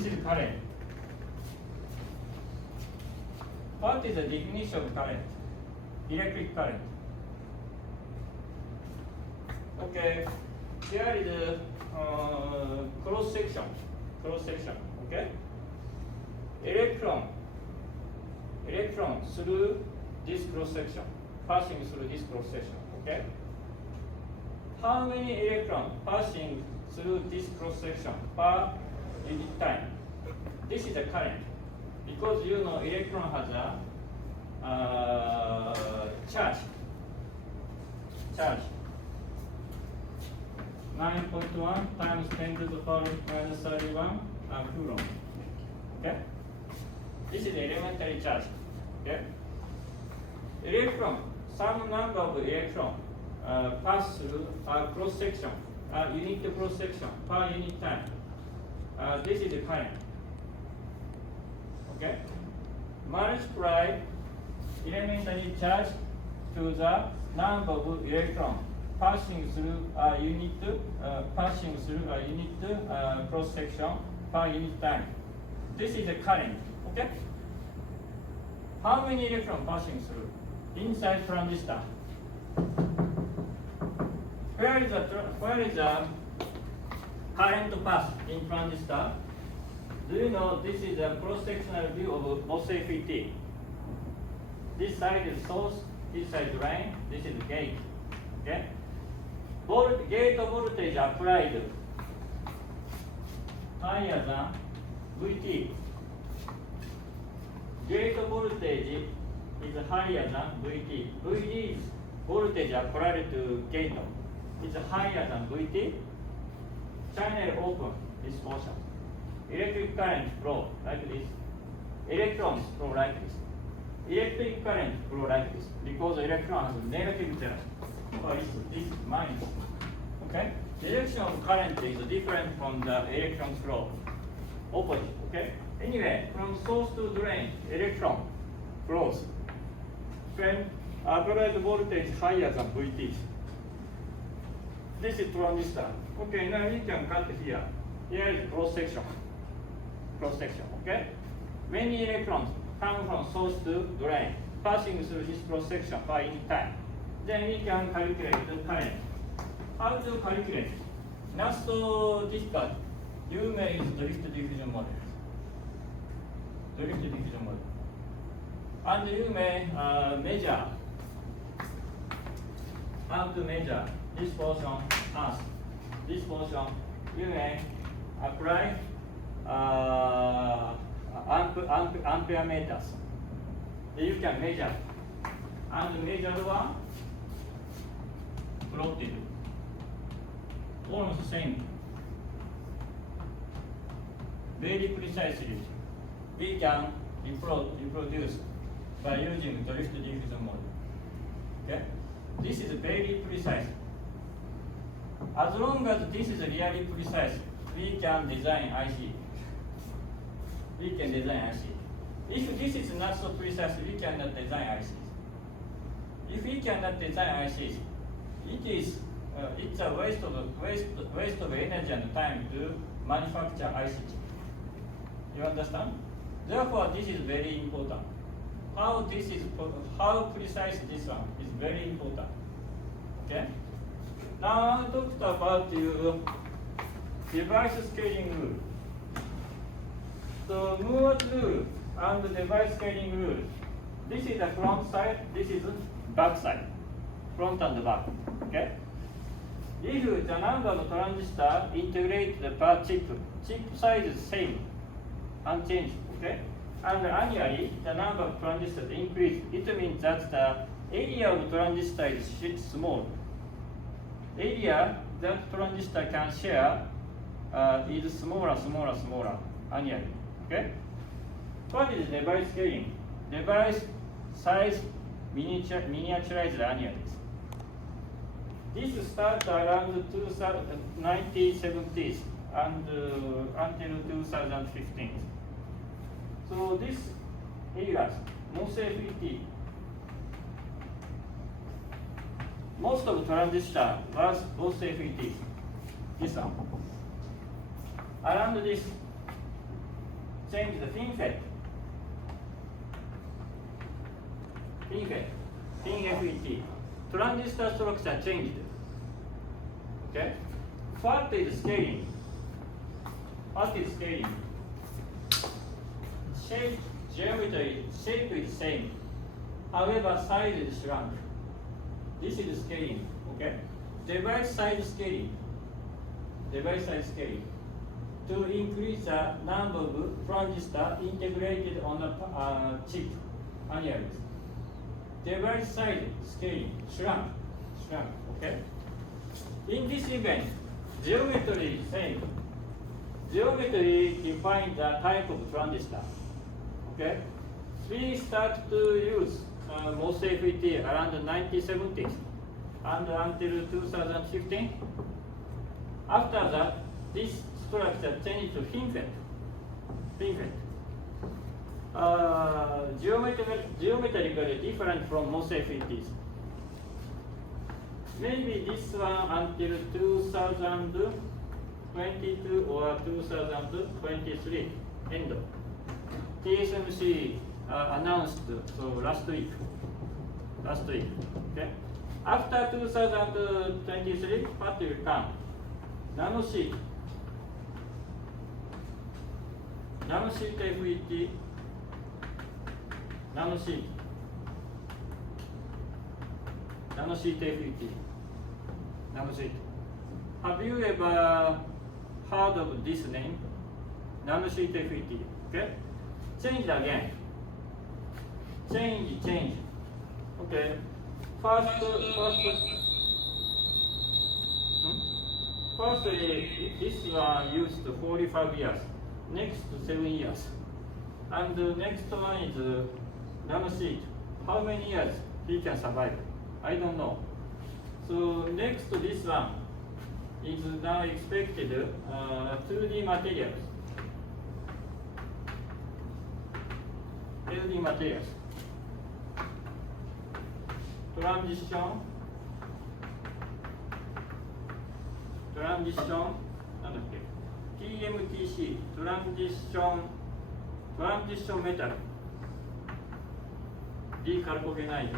This is current. What is the definition of current? Electric current. Okay, here is a cross section. Okay, electron through this cross section, passing through this cross section. Okay, how many electrons passing through this cross section per unit time? This is the current, because you know electron has a charge. 9.1 times 10 to the power minus 31 coulomb. Okay? This is the elementary charge. Okay? Electron, some number of electrons pass through a cross section, unit cross section per unit time. This is the current. Okay? Multiply elementary charge to the number of electrons passing through a unit cross section per unit time. This is the current. Okay? How many electrons passing through inside transistor? Where is the current path in transistor? Do you know this is a cross-sectional view of MOSFET? This side is source, this side is drain, this is gate. Okay? Gate voltage applied higher than VT. Gate voltage is higher than VT. VT is voltage applied to gate is higher than VT. Channel open this portion. Electric current flow like this. Electrons flow like this. Electric current flow like this because electron has negative charge. This is minus. Okay? The direction of current is different from the electron flow. Opposite. Okay? Anyway, from source to drain, electron flows. When applied voltage higher than VT. This is transistor. Okay, now we can cut here. Here is cross section. Okay? Many electrons come from source to drain, passing through this cross section per unit time. Then we can calculate the current. How to calculate? Not so difficult. You may use drift diffusion model. And you may measure. How to measure this portion as this portion? You may apply ampere meters. You can measure. And measured one plotted. Almost same. Very precisely, we can reproduce by using drift diffusion model. Okay? This is very precise. As long as this is really precise, we can design IC. If this is not so precise, we cannot design ICs. If we cannot design ICs, it's a waste of energy and time to manufacture ICs. You understand? Therefore, this is very important. How precise this one is very important. Okay? Now I talked about your device scaling rule. So Moore's rule and the device scaling rule. This is the front side, this is back side. Front and back. Okay? If the number of transistors integrated per chip size is same, unchanged, okay? And annually, the number of transistors increase. It means that the area of transistor is small. Area that transistor can share is smaller annually, okay? What is device scaling? Device size miniaturized annually. This starts around 1970s and until 2015. So this areas, MOSFET, most of transistor was MOSFET. This one. Around this change the FinFET. FinFET. Transistor structure changed. Okay? What is scaling? What is scaling? Shape, geometry, shape is same. However, size is shrunk. This is scaling. Okay? Device size scaling. Device size scaling. To increase the number of transistors integrated on a chip annually. Device size scaling shrunk. Okay? In this event, geometry is same. Geometry defines the type of transistor. Okay? We start to use MOSFET around the 1970s and until 2015. After that, this structure changed to FinFET. Geometrically different from MOSFETs. Maybe this one until 2022 or 2023 end. TSMC announced so last week. Okay. After 2023, what will come? Nanosheet FET. Nanosheet. Have you ever heard of this name? Nanosheet FET. Okay? Change again. Change. Okay. First, this one used 45 years. Next 7 years. And the next one is nanosheet. How many years he can survive? I don't know. So next to this one is now expected 2D materials. Transition, TMTC, transition metal, decalcogenide.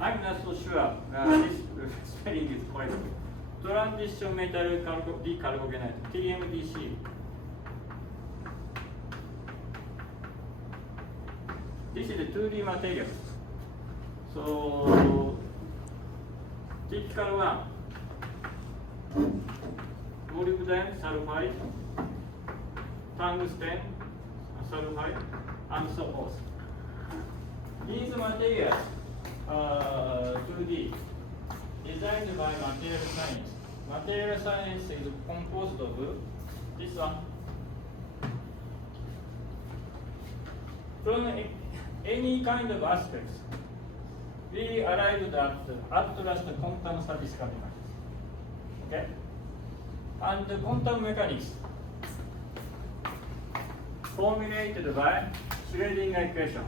I'm not so sure this spelling is correct. Transition metal decalcogenide, TMDC. This is the 2D material. So, typical one, molybdenum sulfide, tungsten sulfide, and so forth. These materials are 2D, designed by material science. Material science is composed of this one. From any kind of aspects, we arrived at last quantum statistical mechanics. Okay? And the quantum mechanics formulated by Schrödinger equation.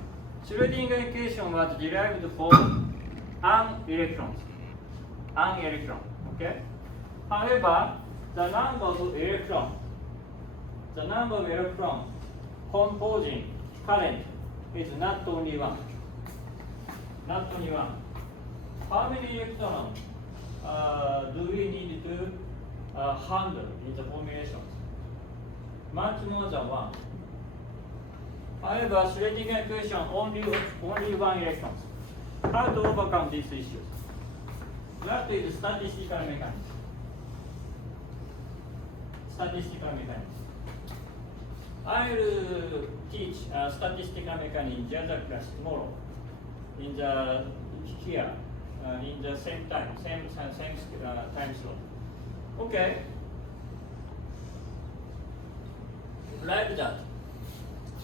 Schrödinger equation was derived from an electron. Okay? However, the number of electron composing current is not only one. How many electrons do we need to handle in the formulations? Much more than one. However, Schrödinger equation only one electrons. How to overcome these issues? That is statistical mechanics. I will teach statistical mechanics in the other class tomorrow. In the same time slot. Okay. Like that.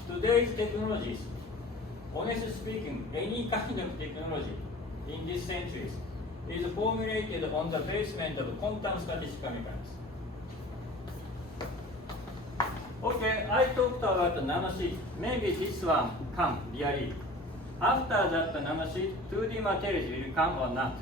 Today's technologies, honestly speaking, any kind of technology in this century is formulated on the basement of quantum statistical mechanics. Okay, I talked about the nanosheet. Maybe this one come really. After that, the nanosheet, 2D materials will come or not.